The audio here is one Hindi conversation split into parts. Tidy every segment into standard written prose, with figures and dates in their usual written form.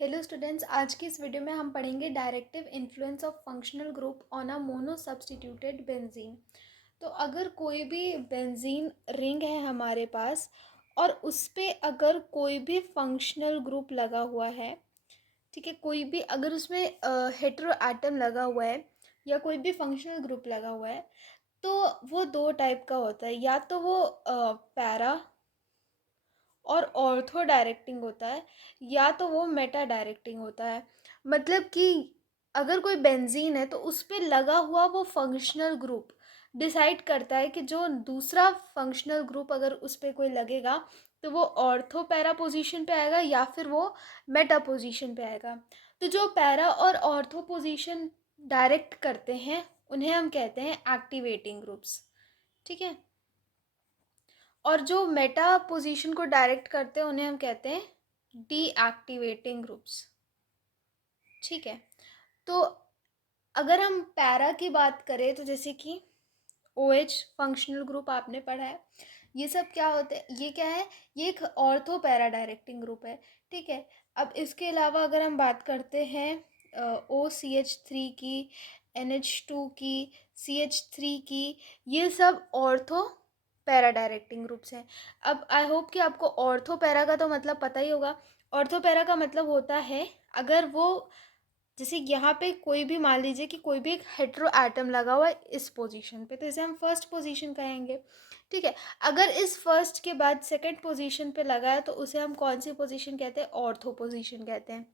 हेलो स्टूडेंट्स, आज की इस वीडियो में हम पढ़ेंगे directive influence of functional group on a mono substituted benzene. तो अगर कोई भी बेंजीन रिंग है हमारे पास और उस पे अगर कोई भी फंक्शनल ग्रुप लगा हुआ है, ठीक है, कोई भी अगर उसमें हेटेरो एटम लगा हुआ है या कोई भी फंक्शनल ग्रुप लगा हुआ है, तो वो दो टाइप का होता है। या तो वो पैरा और ऑर्थो डायरेक्टिंग होता है, या तो वो मेटा डायरेक्टिंग होता है। मतलब कि अगर कोई बेंजीन है तो उस पे लगा हुआ वो फंक्शनल ग्रुप डिसाइड करता है कि जो दूसरा फंक्शनल ग्रुप अगर उस पे कोई लगेगा तो वो ऑर्थो पैरा पोजीशन पे आएगा या फिर वो मेटा पोजीशन पे आएगा। तो जो पैरा और ऑर्थो पोजीशन डायरेक्ट करते हैं उन्हें हम कहते हैं एक्टिवेटिंग ग्रुप्स। ठीक है। और जो मेटा पोजीशन को डायरेक्ट करते हैं उन्हें हम कहते हैं डीएक्टिवेटिंग ग्रुप्स। ठीक है। तो अगर हम पैरा की बात करें तो जैसे कि ओ एच फंक्शनल ग्रुप आपने पढ़ा है, ये सब क्या होते हैं, ये क्या है, ये एक ऑर्थो पैरा डायरेक्टिंग ग्रुप है। ठीक है। अब इसके अलावा अगर हम बात करते हैं ओ सी एच थ्री की, एन एच टू की, सी एच थ्री की, ये सब ऑर्थो पैरा डायरेक्टिंग ग्रुप्स हैं। अब आई होप कि आपको ऑर्थो पैरा का तो मतलब पता ही होगा। ऑर्थो पैरा का मतलब होता है अगर वो, जैसे यहाँ पे कोई भी मान लीजिए कि कोई भी एक हेटेरो एटम लगा हुआ है इस पोजीशन पे, तो इसे हम फर्स्ट पोजीशन कहेंगे। ठीक है। अगर इस फर्स्ट के बाद सेकंड पोजीशन पे लगा है तो उसे हम कौन सी पोजीशन कहते हैं, ऑर्थो पोजीशन कहते हैं।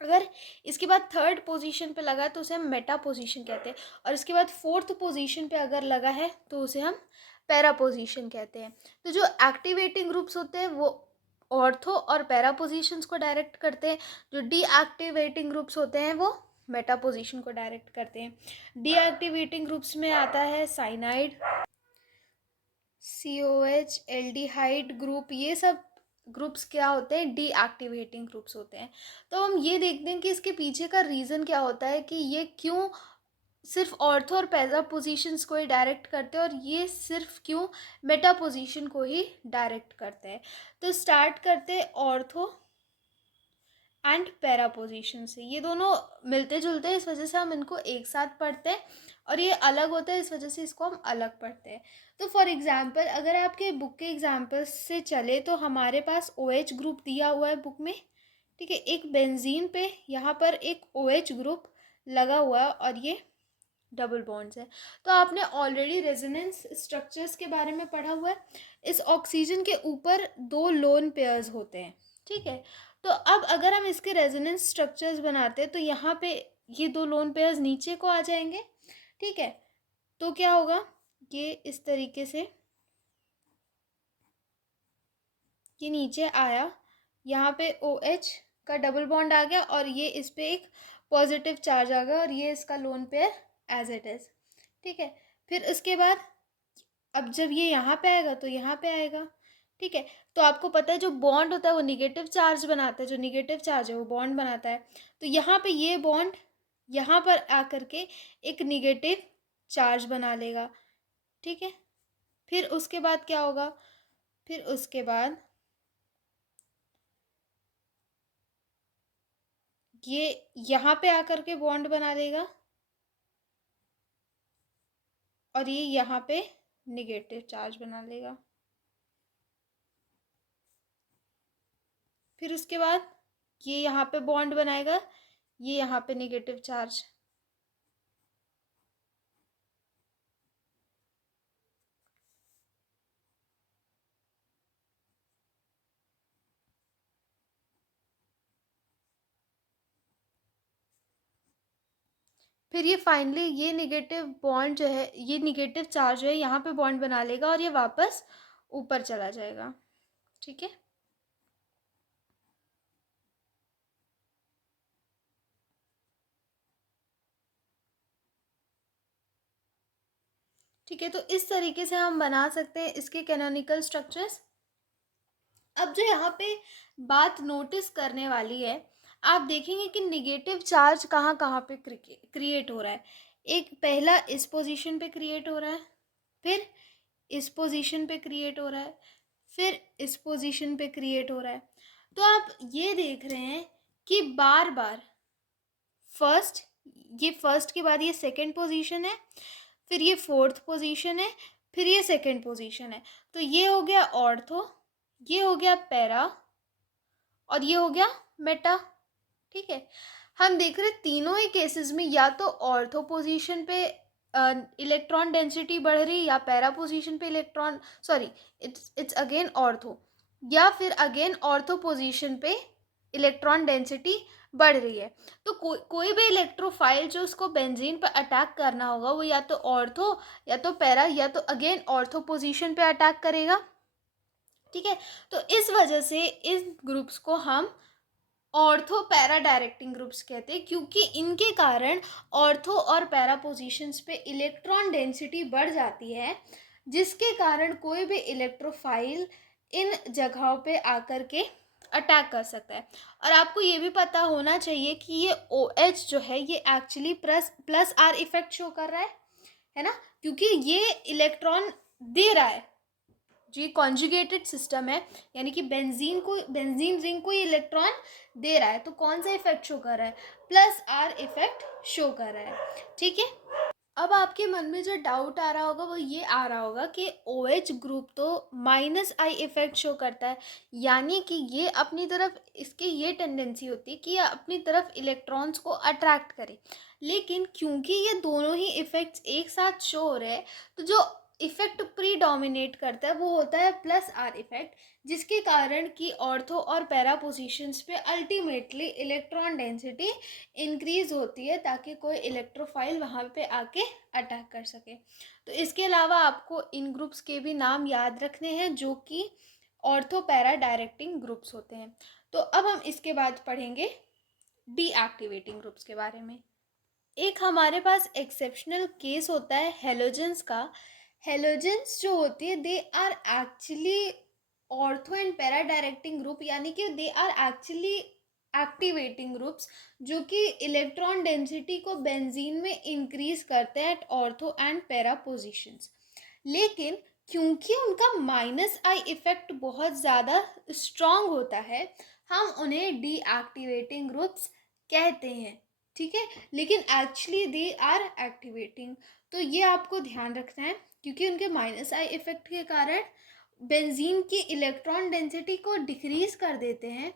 अगर इसके बाद थर्ड पोजीशन पे लगा है तो उसे हम मेटा पोजीशन कहते हैं। और इसके बाद फोर्थ पोजीशन पे अगर लगा है तो उसे हम पैरा पोजीशन कहते हैं। तो जो एक्टिवेटिंग ग्रुप्स होते हैं वो ऑर्थो और पैरा पोजीशंस को डायरेक्ट करते हैं। जो डीएक्टिवेटिंग ग्रुप्स होते हैं वो मेटा पोजीशन को डायरेक्ट करते हैं। डीएक्टिवेटिंग ग्रुप्स में आता है साइनाइड, सी ओ एच, एल्डिहाइड ग्रुप। ये सब ग्रुप्स क्या होते हैं, डीएक्टिवेटिंग ग्रुप्स होते हैं। तो हम ये देखते हैं कि इसके पीछे का रीज़न क्या होता है कि ये क्यों सिर्फ ऑर्थो और पैरा पोजीशंस को ही डायरेक्ट करते हैं और ये सिर्फ क्यों मेटा पोजीशन को ही डायरेक्ट करते हैं। तो स्टार्ट करते हैं ऑर्थो एंड पैरा पोजीशन से। ये दोनों मिलते जुलते हैं, इस वजह से हम इनको एक साथ पढ़ते हैं, और ये अलग होता है इस वजह से इसको हम अलग पढ़ते हैं। तो फॉर एग्जांपल अगर आपके बुक के एग्जांपल से चले तो हमारे पास ओ एच ग्रुप दिया हुआ है बुक में। ठीक है। एक बेंजीन पे यहाँ पर एक ओ एच ग्रुप लगा हुआ है और ये डबल बॉन्ड्स है। तो आपने ऑलरेडी रेजोनेंस स्ट्रक्चर्स के बारे में पढ़ा हुआ है। इस ऑक्सीजन के ऊपर दो लोन पेयर्स होते हैं। ठीक है। तो अब अगर हम इसके रेजोनेंस स्ट्रक्चर्स बनाते हैं तो यहाँ पे ये दो लोन पेयर्स नीचे को आ जाएंगे। ठीक है। तो क्या होगा, ये इस तरीके से ये नीचे आया, यहाँ पे ओ एच का डबल बॉन्ड आ गया और ये इस पे एक पॉजिटिव चार्ज आ गया और ये इसका loan payer as it is. ठीक है। फिर उसके बाद अब जब ये यहाँ पे आएगा तो यहाँ पे आएगा। ठीक है। तो आपको पता है जो बॉन्ड होता है वो निगेटिव चार्ज बनाता है, जो निगेटिव चार्ज है वो बॉन्ड बनाता है। तो यहाँ पे ये बॉन्ड यहाँ पर आकर के एक निगेटिव चार्ज बना लेगा। ठीक है। फिर उसके बाद क्या होगा, फिर उसके बाद ये यहाँ पे आकर के बॉन्ड बना लेगा और ये यहाँ पे निगेटिव चार्ज बना लेगा। फिर उसके बाद ये यहाँ पे बॉन्ड बनाएगा, ये यहाँ पे निगेटिव चार्ज। फिर ये फाइनली ये निगेटिव बॉन्ड जो है, ये निगेटिव चार्ज जो है यहाँ पे बॉन्ड बना लेगा और ये वापस ऊपर चला जाएगा। ठीक है। ठीक है। तो इस तरीके से हम बना सकते हैं इसके कैनोनिकल स्ट्रक्चर्स। अब जो यहाँ पे बात नोटिस करने वाली है, आप देखेंगे कि निगेटिव चार्ज कहाँ कहाँ पे क्रिएट हो रहा है। एक पहला इस पोजीशन पे क्रिएट हो रहा है, फिर इस पोजीशन पे क्रिएट हो रहा है, फिर इस पोजीशन पे क्रिएट हो रहा है। तो आप ये देख रहे हैं कि बार बार फर्स्ट, ये फर्स्ट के बाद ये सेकंड पोजीशन है, फिर ये फोर्थ पोजीशन है, फिर ये सेकंड पोजीशन है। तो ये हो गया ऑर्थो, ये हो गया पैरा, और ये हो गया मेटा। ठीक है, हम देख रहे तीनों ही केसेस में या तो ऑर्थो पोजीशन पे इलेक्ट्रॉन डेंसिटी बढ़ रही, या पैरा पोजीशन पे electron, sorry, it's again ortho, या फिर अगेन ऑर्थो पोजीशन पे इलेक्ट्रॉन डेंसिटी बढ़ रही है। तो कोई भी इलेक्ट्रोफाइल जो उसको बेंजीन पर अटैक करना होगा वो या तो ऑर्थो, या तो पैरा, या तो अगेन ऑर्थो पोजीशन पे अटैक करेगा। ठीक है, तो इस वजह से इस ग्रुप्स को हम ऑर्थो पैरा डायरेक्टिंग ग्रुप्स कहते हैं, क्योंकि इनके कारण ऑर्थो और पैरा पोजीशंस पे इलेक्ट्रॉन डेंसिटी बढ़ जाती है, जिसके कारण कोई भी इलेक्ट्रोफाइल इन जगहों पे आकर के अटैक कर सकता है। और आपको ये भी पता होना चाहिए कि ये OH जो है ये actually plus are effect show कर रहा है ना, क्योंकि ये इलेक्ट्रॉन दे रहा है। जो ये कॉन्जुगेटेड सिस्टम है, यानी कि बेंजीन रिंग को ये इलेक्ट्रॉन दे रहा है, तो कौन सा इफेक्ट शो कर रहा है? प्लस आर इफेक्ट शो कर रहा है। ठीक है, अब आपके मन में जो डाउट आ रहा होगा वो ये आ रहा होगा कि OH ग्रुप तो माइनस आई इफेक्ट शो करता है, यानी कि ये अपनी तरफ, इसकी ये टेंडेंसी होती है कि ये अपनी तरफ इलेक्ट्रॉन्स को अट्रैक्ट करे। लेकिन क्योंकि ये दोनों ही इफेक्ट्स एक साथ शो हो रहे हैं, तो जो इफेक्ट प्रीडोमिनेट करता है वो होता है प्लस आर इफेक्ट, जिसके कारण कि ऑर्थो और पैरा पोजीशंस पे अल्टीमेटली इलेक्ट्रॉन डेंसिटी इंक्रीज होती है, ताकि कोई इलेक्ट्रोफाइल वहाँ पे आके अटैक कर सके। तो इसके अलावा आपको इन ग्रुप्स के भी नाम याद रखने हैं, जो कि ऑर्थो पैरा डायरेक्टिंग ग्रुप्स होते हैं। तो अब हम इसके बाद पढ़ेंगे डीएक्टिवेटिंग ग्रुप्स के बारे में। एक हमारे पास एक्सेप्शनल केस होता है हेलोजेंस का। हेलोजेंस जो होती है they are actually ortho and para directing group, यानी कि they are actually activating groups, जो कि इलेक्ट्रॉन डेंसिटी को बेंजीन में इंक्रीज करते हैं at ortho and para positions. लेकिन क्योंकि उनका माइनस आई इफेक्ट बहुत ज़्यादा स्ट्रॉन्ग होता है, हम उन्हें डीएक्टिवेटिंग ग्रुप्स कहते हैं। ठीक है, लेकिन एक्चुअली दे आर एक्टिवेटिंग। तो ये आपको ध्यान रखना है, क्योंकि उनके माइनस आई इफेक्ट के कारण बेंजीन की इलेक्ट्रॉन डेंसिटी को डिक्रीज कर देते हैं,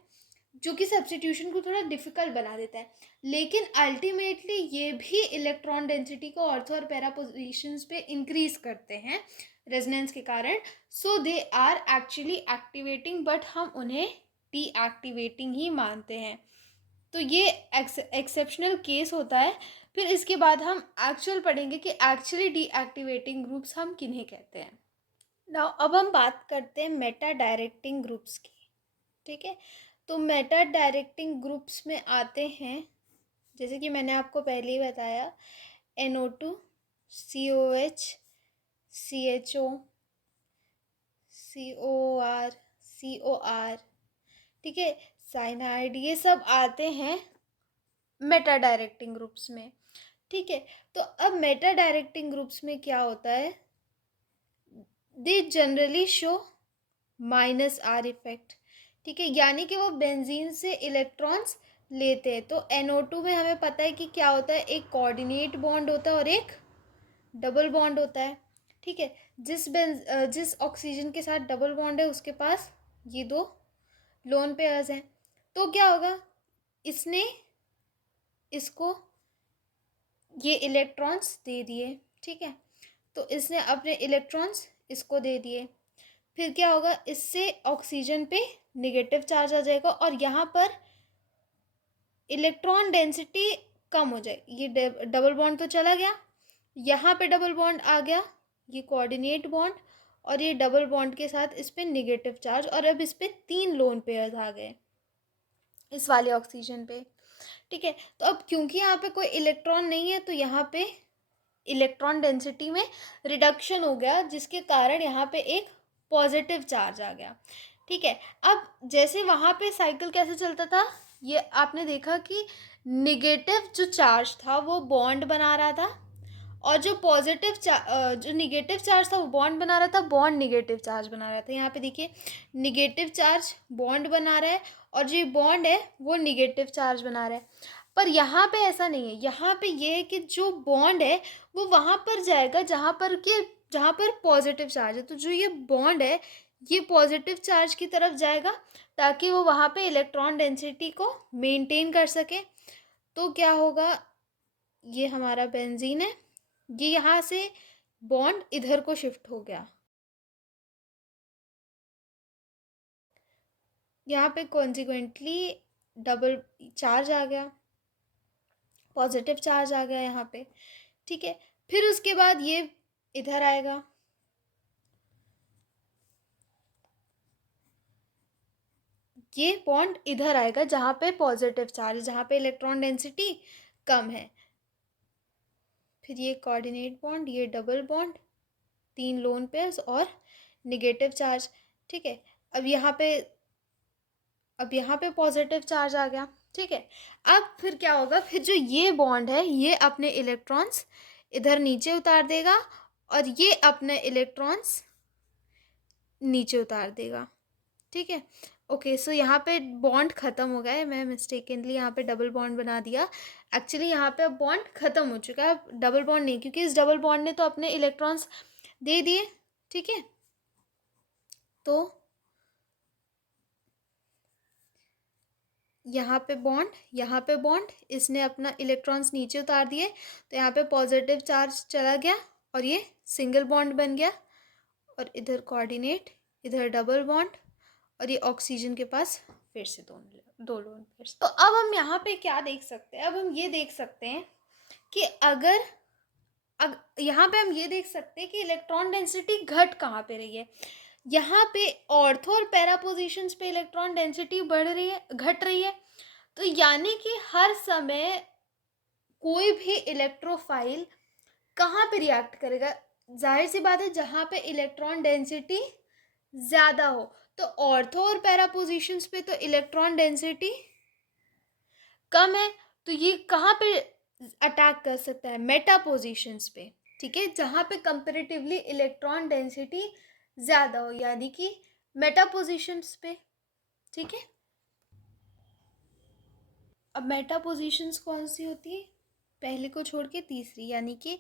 जो कि सब्स्टिट्यूशन को थोड़ा डिफिकल्ट बना देता है। लेकिन अल्टीमेटली ये भी इलेक्ट्रॉन डेंसिटी को ऑर्थो और पैरा पोजीशंस पे इंक्रीज करते हैं रेजोनेंस के कारण। So they are actually activating, but हम उन्हें डीएक्टिवेटिंग ही मानते हैं। तो ये एक्सेप्शनल केस होता है। फिर इसके बाद हम एक्चुअल पढ़ेंगे कि एक्चुअली डीएक्टिवेटिंग ग्रुप्स हम किन्हें कहते हैं। नाउ अब हम बात करते हैं मेटा डायरेक्टिंग ग्रुप्स की। ठीक है, तो मेटा डायरेक्टिंग ग्रुप्स में आते हैं, जैसे कि मैंने आपको पहले ही बताया, NO2, COH, CHO, COR, COR, ठीक है, साइनाइड, ये सब आते हैं मेटा डायरेक्टिंग ग्रुप्स में। ठीक है, तो अब मेटा डायरेक्टिंग ग्रुप्स में क्या होता है, they generally show minus are effect. ठीक है, यानी कि वो बेंजीन से इलेक्ट्रॉन्स लेते हैं। तो NO2 में हमें पता है कि क्या होता है, एक कोऑर्डिनेट बॉन्ड होता है और एक डबल बॉन्ड होता है। ठीक है, जिस ऑक्सीजन के साथ डबल बॉन्ड है उसके पास ये दो लोन पेयर्स हैं। तो क्या होगा, इसने इसको ये इलेक्ट्रॉन्स दे दिए। ठीक है, तो इसने अपने इलेक्ट्रॉन्स इसको दे दिए। फिर क्या होगा, इससे ऑक्सीजन पे नेगेटिव चार्ज आ जाएगा और यहाँ पर इलेक्ट्रॉन डेंसिटी कम हो जाए। ये डबल बॉन्ड तो चला गया, यहाँ पे डबल बॉन्ड आ गया, ये कोऑर्डिनेट बॉन्ड, और ये डबल बॉन्ड के साथ इस पर नेगेटिव चार्ज, और अब इस पर 3 लोन पेयर्स आ गए इस वाले ऑक्सीजन पे। ठीक है, तो अब क्योंकि यहाँ पे कोई इलेक्ट्रॉन नहीं है, तो यहाँ पे इलेक्ट्रॉन डेंसिटी में रिडक्शन हो गया, जिसके कारण यहाँ पे एक पॉजिटिव चार्ज आ गया। ठीक है, अब जैसे वहाँ पे साइकिल कैसे चलता था, ये आपने देखा कि निगेटिव जो चार्ज था वो बॉन्ड बना रहा था, और जो जो निगेटिव चार्ज था वो बॉन्ड बना रहा था, बॉन्ड निगेटिव चार्ज बना रहा था। यहाँ पे देखिए, निगेटिव चार्ज बॉन्ड बना रहा है और जो बॉन्ड है वो निगेटिव चार्ज बना रहा है। पर यहाँ पे ऐसा नहीं है, यहाँ पे ये है कि जो बॉन्ड है वो वहाँ पर जाएगा जहाँ पर पॉजिटिव चार्ज है। तो जो ये बॉन्ड है ये पॉजिटिव चार्ज की तरफ जाएगा ताकि वो वहाँ पे इलेक्ट्रॉन डेंसिटी को मेंटेन कर सके। तो क्या होगा, ये हमारा बेंजीन है, ये यहाँ से बॉन्ड इधर को शिफ्ट हो गया, यहाँ पे कॉन्सिक्वेंटली डबल चार्ज आ गया, पॉजिटिव चार्ज आ गया यहाँ पे। ठीक है, फिर उसके बाद ये इधर आएगा, ये बॉन्ड इधर आएगा जहाँ पे पॉजिटिव चार्ज, जहाँ पे इलेक्ट्रॉन डेंसिटी कम है। फिर ये कोऑर्डिनेट बॉन्ड, ये डबल बॉन्ड, 3 लोन पेयर्स और निगेटिव चार्ज। ठीक है, अब यहाँ पे पॉजिटिव चार्ज आ गया। ठीक है, अब फिर क्या होगा, फिर जो ये बॉन्ड है ये अपने इलेक्ट्रॉन्स इधर नीचे उतार देगा और ये अपने इलेक्ट्रॉन्स नीचे उतार देगा। ठीक है, ओके, सो यहाँ पे बॉन्ड ख़त्म हो गया है, मैं मिस्टेकनली यहाँ पे डबल बॉन्ड बना दिया। एक्चुअली यहाँ पे अब बॉन्ड ख़त्म हो चुका है, अब डबल बॉन्ड नहीं, क्योंकि इस डबल बॉन्ड ने तो अपने इलेक्ट्रॉन्स दे दिए। ठीक है, तो यहाँ पे बॉन्ड इसने अपना इलेक्ट्रॉन्स नीचे उतार दिए, तो यहाँ पे पॉजिटिव चार्ज चला गया और ये सिंगल बॉन्ड बन गया। और इधर कोऑर्डिनेट, इधर डबल बॉन्ड, और ये ऑक्सीजन के पास फिर से दो लोन पेयर्स। तो अब हम यहाँ पे क्या देख सकते हैं, अब हम ये देख सकते हैं कि यहाँ पे हम ये देख सकते हैं कि इलेक्ट्रॉन डेंसिटी घट कहाँ पे रही है। यहाँ पे ऑर्थो और पैरा पोजीशंस पे इलेक्ट्रॉन डेंसिटी बढ़ रही है, घट रही है। तो यानी कि हर समय कोई भी इलेक्ट्रोफाइल कहाँ पे रिएक्ट करेगा, जाहिर सी बात है जहाँ पे इलेक्ट्रॉन डेंसिटी ज़्यादा हो। तो ऑर्थो और पैरा पोजीशंस पे तो इलेक्ट्रॉन डेंसिटी कम है, तो ये कहाँ पे अटैक कर सकता है, मेटा पोजीशंस पे। ठीक है, जहाँ पे कंपेरेटिवली इलेक्ट्रॉन डेंसिटी ज़्यादा हो, यानी कि मेटा पोजीशंस पे। ठीक है, अब मेटा पोजीशंस कौन सी होती है, पहले को छोड़ के तीसरी, यानी कि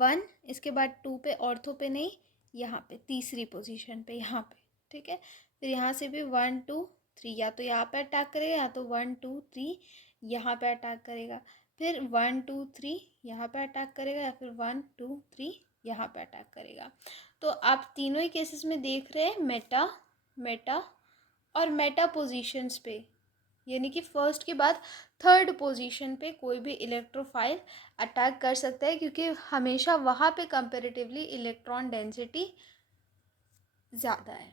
1, इसके बाद 2 पे, ऑर्थो पे नहीं, यहाँ पे तीसरी पोजीशन पे, यहाँ पे। ठीक है, फिर यहाँ से भी 1 2 3, या तो यहाँ पे अटैक करेगा या तो 1 2 3 यहाँ पे अटैक करेगा, फिर 1 2 3 यहाँ पे अटैक करेगा, या फिर 1 2 3 यहाँ पे अटैक करेगा। तो आप तीनों ही केसेस में देख रहे हैं मेटा, मेटा और मेटा पोजीशंस पे, यानी कि फर्स्ट के बाद थर्ड पोजीशन पे कोई भी इलेक्ट्रोफाइल अटैक कर सकता है, क्योंकि हमेशा वहाँ पे कंपैरेटिवली इलेक्ट्रॉन डेंसिटी ज़्यादा है।